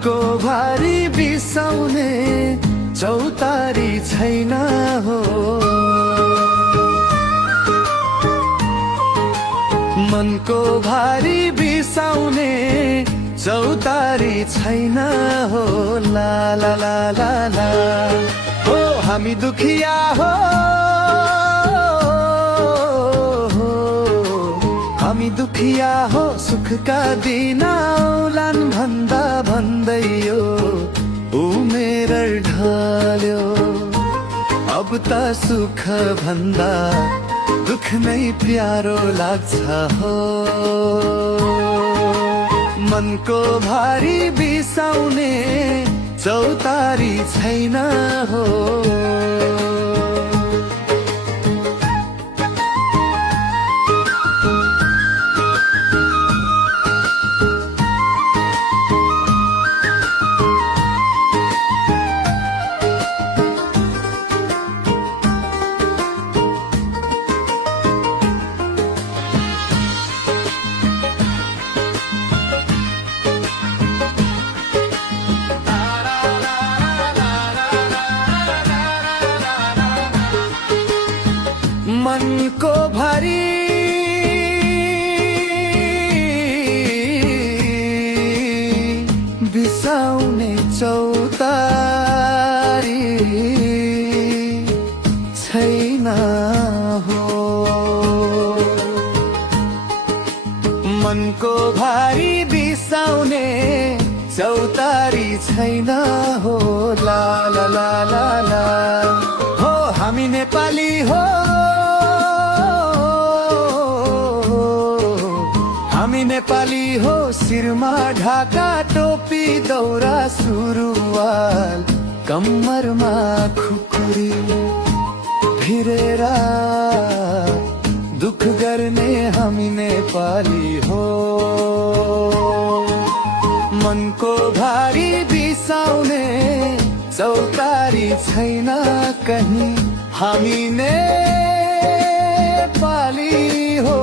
मनको भारी बिसाउने चौतारी छैन हो। मनको भारी बिसाउने चौतारी छैन हो। ला ला ला ला ला हो हामी दुखिया हो, हामी दुखिया हो। सुखका दिन आउलान् भन्दा भन्दै यो उमेर ढल्यो। अब त सुख भन्दा दुख नै प्यारो लाग्छ हो। मनको भारी बिसाउने चौतारी छैन हो। मनको भारी बिसाउने चौतारी छैन हो। मनको भारी बिसाउने चौतारी छैन हो। ला ला ला ला ला हो हामी नेपाली हो, हामी नेपाली हो। शिरमा ढाका टोपी दौरा सुरुवाल कम्मरमा खुकुरी भिरेर दुख गर्ने हामी नेपाली हो। मनको भारी बिसाउने चौतारी छैन कहीं हामी नेपाली हो।